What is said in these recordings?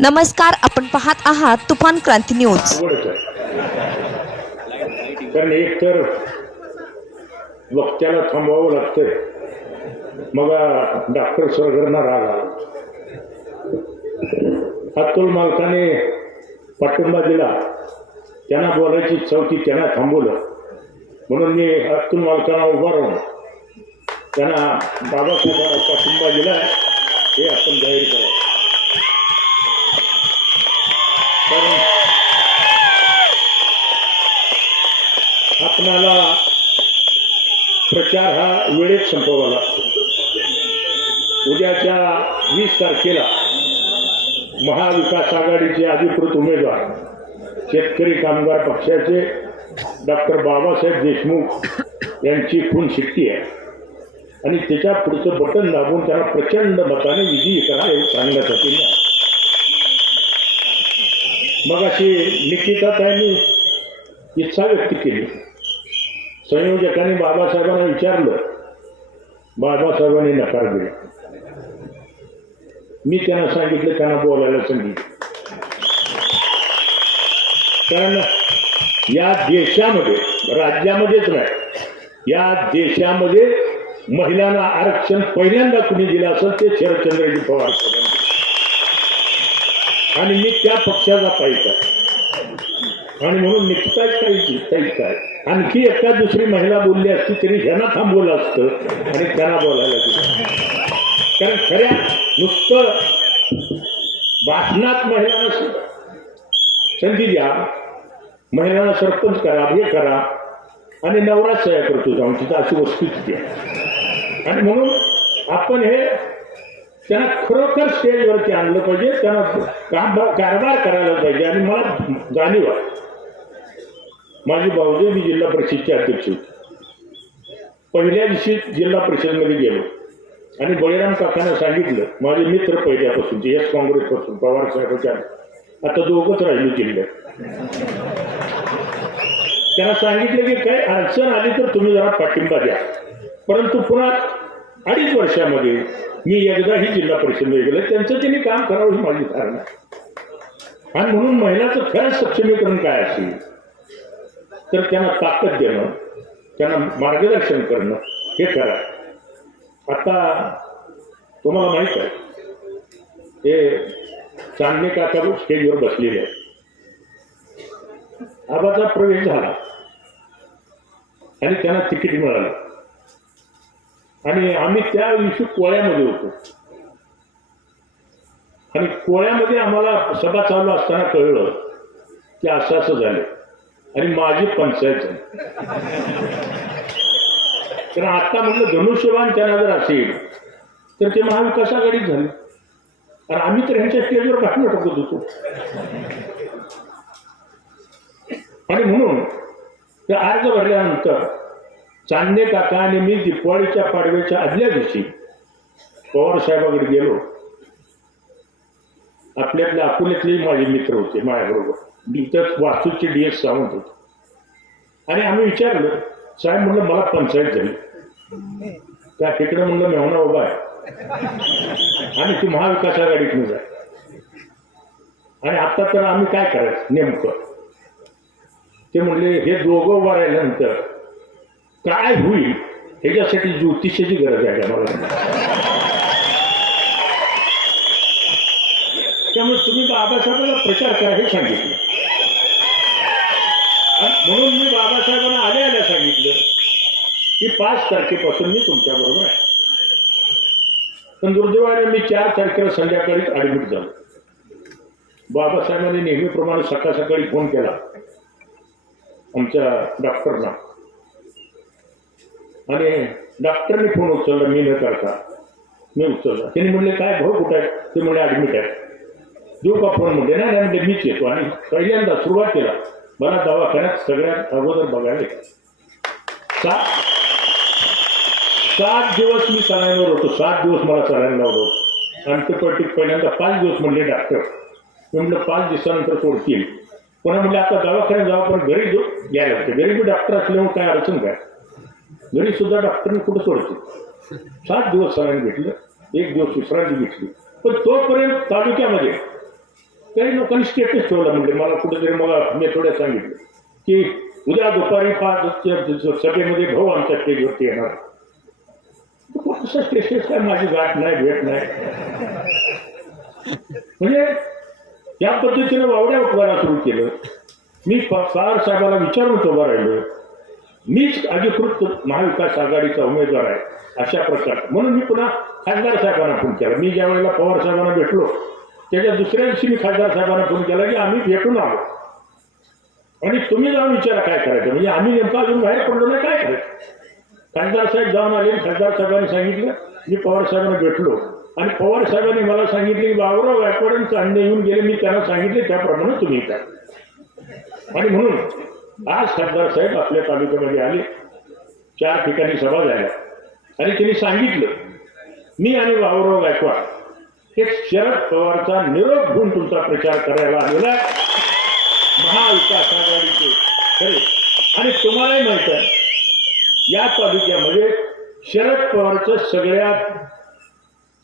नमस्कार आपण पाहत आहात तुफान क्रांती न्यूज. कारण एक तर वक्त्याला थांबवावं लागतंय. मग डॉक्टर सरगरना राग आला. अतुल मालकाने पाठिंबा दिला. त्यांना बोलायची चौथी त्यांना थांबवलं. म्हणून मी अतुल मालकांना उभा राहून त्यांना बाबासाहेबांना पाठिंबा दिला. हे आपण जाहीर करावं कारण आपणाला प्रचार हा वेळेत संपवावा लागतो उद्याच्या वीस तारखेला महाविकास आघाडीचे अधिकृत उमेदवार शेतकरी कामगार पक्षाचे डॉक्टर बाबासाहेब देशमुख यांची खून शिट्टी आहे आणि त्याच्या पुढचं बटन दाबून त्यांना प्रचंड मताने विजयी करा हे सांगण्यासाठी मी आहे. मग अशी निकिताताईंनी इच्छा व्यक्त केली. संयोजकांनी बाबासाहेबांना विचारलं. बाबासाहेबांनी नकार दिला. मी त्यांना सांगितलं त्यांना बोलायला सांगितलं. कारण या देशामध्ये राज्यामध्येच नाही या देशामध्ये महिलांना आरक्षण पहिल्यांदा कुणी दिलं असेल ते शरदचंद्रजी पवार साहेबांनी आणि मी त्या पक्षाचा पाहिजे आणि म्हणून निघताच काही काही काय. आणखी एका दुसरी महिला बोलली असती तरी ह्यांना थांबवलं असतं आणि त्यांना बोलायला दिलं. कारण खऱ्या नुसतं भाषणात महिलांना संधी द्या महिलांना सरपंच करा हे करा आणि नवराच सह्या करतो जाऊन तिथं अशी वस्तू द्या. आणि म्हणून आपण हे त्यांना खरोखर स्टेजवरती आणलं पाहिजे त्यांना काम कारभार करायला पाहिजे. आणि मला जाणीव आहे. माझी भाऊजी मी जिल्हा परिषदचे अध्यक्ष होते. पहिल्या दिवशी जिल्हा परिषदमध्ये गेलो. आणि बळीराम काकांना सांगितलं माझे मित्र पहिल्यापासूनचे एस काँग्रेसपासून पवार साहेबांच्या आता दोघंच राहिलो जिल्ह्यात. त्यांना सांगितलं की काही अडचण आली तर तुम्ही जरा पाठिंबा द्या. परंतु पुन्हा अडीच वर्षामध्ये मी एकदाही जिल्हा परिषदेमध्ये गेले त्यांचं त्यांनी काम करावं ही माझी धारणा. आणि म्हणून महिलाचं खरं सक्षमीकरण काय असेल? तर त्यांना ताकद देणं त्यांना मार्गदर्शन करणं हे करा आता तुम्हाला माहीत आहे हे चांदणे काका स्टेजवर बसलेले आहेत. आबाचा प्रवेश झाला. आणि त्यांना तिकीट मिळालं. आणि आम्ही त्या दिवशी कोळ्यामध्ये होतो. आणि कोळ्यामध्ये आम्हाला सभा चालू असताना कळलं की असं असं झालं. आणि माझी पंचायत झाली. कारण आता म्हटलं धनुष्यबाण त्यांना जर असेल तर ते महाविकास आघाडीत झाले. आणि आम्ही तर ह्यांच्या स्टेजवर भाषण टाकत होतो. आणि म्हणून ते अर्ज भरल्यानंतर चांदणे काका आणि मी दीपावळीच्या पाडव्याच्या आदल्या दिवशी पवार साहेबाकडे गेलो. आपल्यातल्या अकोल्यातले माझे मित्र होते माझ्याबरोबर. मी तर वास्तूचे डी एस सावंत होते. आणि आम्ही विचारलं साहेब म्हणलं मला पंचायत झाली. त्या तिकडे म्हणलं मेहना उभा आहे. आणि तू महाविकास आघाडीतून जाय. आणि आता तर आम्ही काय करायचं नेमकं? ते म्हणले हे दोघं उभा राहिल्यानंतर काय होईल ह्याच्यासाठी ज्योतिषाची गरज आहे मला त्यामुळे तुम्ही बाबासाहेबांना प्रचार करा हे सांगितलं. म्हणून मी बाबासाहेबांना आल्या आल्या सांगितलं की पाच तारखेपासून मी तुमच्या बरोबर आहे. पण दुर्दैवाने मी चार तारखेला संध्याकाळीच ऍडमिट झालो. बाबासाहेबांनी नेहमीप्रमाणे सकाळ सकाळी फोन केला. आमच्या डॉक्टरना आणि डॉक्टरने फोन उचलला मी न करता. मी उचलला. त्यांनी म्हणले काय भाऊ कुठं आहे? ते म्हणले ॲडमिट आहे. देऊ का फोन म्हणते नाही म्हणजे मीच येतो. आणि पहिल्यांदा सुरुवात केला. मला दवाखान्यात सगळ्यात अगोदर बघायला येतं. सात सात दिवस मी सलाईनवर होतो. सात दिवस मला सलाईन होतो. होतं पहिल्यांदा पाच दिवस म्हणले डॉक्टर मी म्हटलं पाच दिवसानंतर सोडतील. पण म्हणले आता दवाखान्यात जावं पण घरी जो घ्यायला लागते. घरी डॉक्टर असल्यामुळे काय अडचण काय? सुद्धा डॉक्टरने कुठं सोडते सात दिवस सरांनी घेतलं एक दिवस विश्रांती घेतली पण तोपर्यंत तालुक्यामध्ये काही लोकांनी स्टेटस ठेवला म्हणजे मला कुठेतरी मला मी थोड्या सांगितलं की उद्या दुपारी पाच सभेमध्ये भाऊ आमच्या स्टेजवरती येणार कसं स्टेटस काय? माझी गाठ नाही भेट नाही. म्हणजे या पद्धतीनं वावड्या उठवायला सुरू केलं. मी फार साहेबाला विचारून उभं राहिलो. मीच अधिकृत महाविकास आघाडीचा उमेदवार आहे अशा प्रकार. म्हणून मी पुन्हा खासदार साहेबांना फोन केला. मी ज्या वेळेला पवार साहेबांना भेटलो त्याच्या दुसऱ्या दिवशी मी खासदार साहेबांना फोन केला की आम्ही भेटून आलो. आणि तुम्ही जाऊन विचारा काय करायचं. म्हणजे आम्ही नेमकं अजून बाहेर पडलो नाही काय करायचं? खासदार साहेब जाऊन आले खासदार साहेबांनी सांगितलं मी पवार साहेबांना भेटलो. आणि पवार साहेबांनी मला सांगितले की बाबूराव गायकवाडांचे अंडे येऊन गेले मी त्यांना सांगितले त्याप्रमाणे तुम्ही काय आणि म्हणून आज खासदार साहेब आपल्या तालुक्यामध्ये आले. चार ठिकाणी सभा झाल्या. आणि त्यांनी सांगितलं मी आणि बाबूराव गायकवाड हे शरद पवारचा निरोप घेऊन तुमचा प्रचार करायला आलेला आहे. महाविकास आघाडीचे खरे. आणि तुम्हालाही माहीत आहे या तालुक्यामध्ये शरद पवारचं सगळ्यात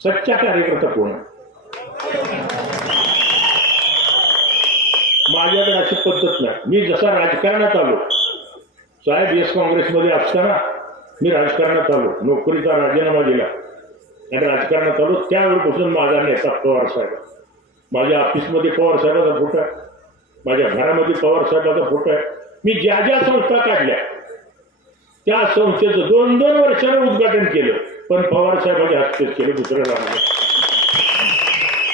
सच्चा कार्यकर्ता कोण आहे? माझ्याकडे अशी पद्धत नाही. मी जसा राजकारणात आलो साहेब एस काँग्रेसमध्ये असताना मी राजकारणात आलो नोकरीचा राजीनामा दिला. आणि राजकारणात आलो त्यावेळेपासून माझा नेता पवार साहेब. माझ्या ऑफिसमध्ये पवार साहेबाचा फोटो आहे. माझ्या घरामध्ये पवार साहेबाचा फोटो आहे. मी ज्या ज्या संस्था काढल्या त्या संस्थेचं दोन दोन वर्षानं उद्घाटन केलं पण पवार साहेबांच्या हस्तेच केलं दुसरं राहिलं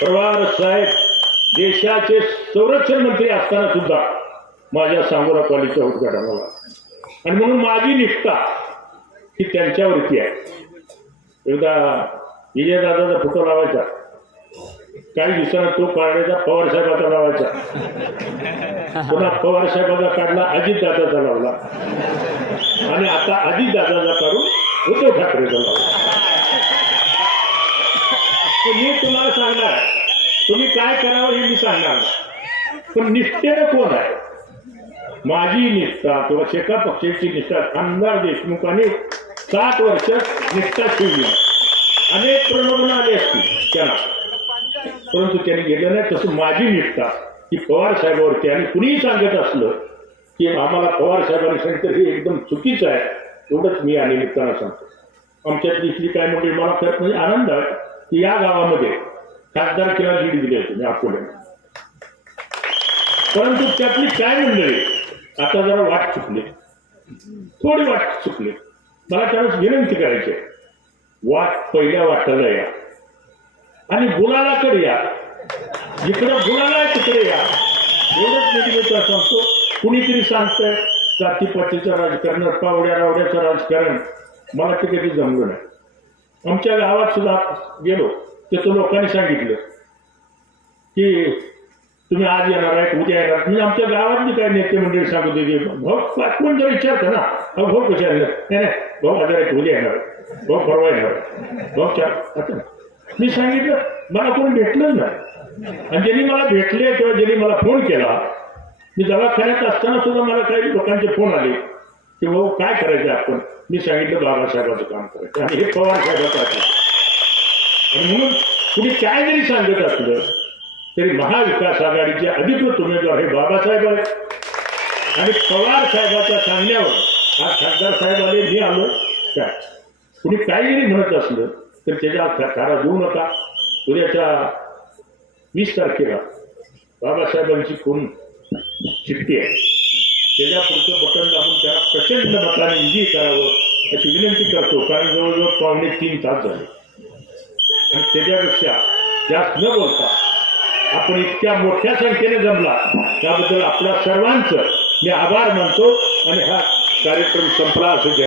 पवार साहेब देशाचे संरक्षण मंत्री असताना सुद्धा माझ्या सांगोरा कॉलेजच्या उद्घाटनाला आणि म्हणून माझी निष्ठा ही त्यांच्यावरती आहे. एकदा विजयदादाचा फोटो लावायचा. काही दिवसांना तो काढायचा पवार साहेबाचा लावायचा. पुन्हा पवार साहेबाचा काढला अजित दादाचा लावला. आणि आता अजित दादाचा काढून उद्धव ठाकरेचा लावला. तर मी तुम्हाला सांगणार तुम्ही काय करावं हे मी सांगणार. पण निष्ठेनं कोण आहे? माझी निष्ठा किंवा शेका पक्षाची निष्ठा आमदार देशमुखांनी सात वर्ष निष्ठा ठेवली. अनेक प्रलोभन आले असतील त्यांना. परंतु त्यांनी गेलं नाही. तसं माझी निष्ठा की पवार साहेबावरती आणि कुणीही सांगत असलं की आम्हाला पवार साहेबांनी सांगितलं हे एकदम चुकीचं आहे. एवढंच मी या निमित्तानं सांगतो. आमच्यातली इथली काय मोठी मला खरंच म्हणजे आनंद आहे की या गावामध्ये खासदारकीला लीड दिली होते मी अकोल्याला परंतु त्यातली काय मंडळी आता जरा वाट चुकली. थोडी वाट चुकली. मला त्यावेळेस विनंती करायची वाट पहिल्या वाटाला या. आणि गुलालाकडे या. जिकडं गुलाला आहे तिकडे या. एवढंच मी सांगतो. कुणीतरी सांगतंय जातीपातीचं राजकारण पावड्या रावड्याचं राजकारण मला ते कधी जमलं नाही. आमच्या गावात सुद्धा गेलो. त्याचं लोकांनी सांगितलं की तुम्ही आज येणार आहे उद्या येणार म्हणजे आमच्या गावातली काय नेते मंडळी सांगत होते भाऊ कोण जर विचारतं ना अहो भाऊ कशा नाही नाही भाऊ आज आहे उद्या येणार भाऊ परवा येणार भाऊ चार आता मी सांगितलं मला कोण भेटलंच नाही. आणि ज्यांनी मला भेटले किंवा ज्यांनी मला फोन केला मी दवाखान्यात असताना सुद्धा मला काही लोकांचे फोन आले की भाऊ काय करायचं आपण? मी सांगितलं बाबासाहेबाचं काम करायचं. आणि हे पवार साहेबाचं म्हणून कुणी काय जरी सांगत असलं तरी महाविकास आघाडीचे अधिकृत उमेदवार हे बाबासाहेब आहेत. आणि पवार साहेबाच्या सांगण्यावर आज खासदार साहेब आले मी आलो काय? कुणी काय जरी म्हणत असलं तर त्याच्या थारा देऊ नका. उद्याच्या वीस तारखेला बाबासाहेबांची कोण चिठ्ठी आहे? त्याच्या पुढचं बटन दाबून त्याला प्रचंड मताने विजयी करावं अशी विनंती करतो. कारण जवळजवळ पावणे तीन तास झाले. आणि त्याच्यापेक्षा जास्त न बोलता आपण इतक्या मोठ्या संख्येने जमला त्याबद्दल आपल्या सर्वांचं मी आभार मानतो आणि हा कार्यक्रम संपला असं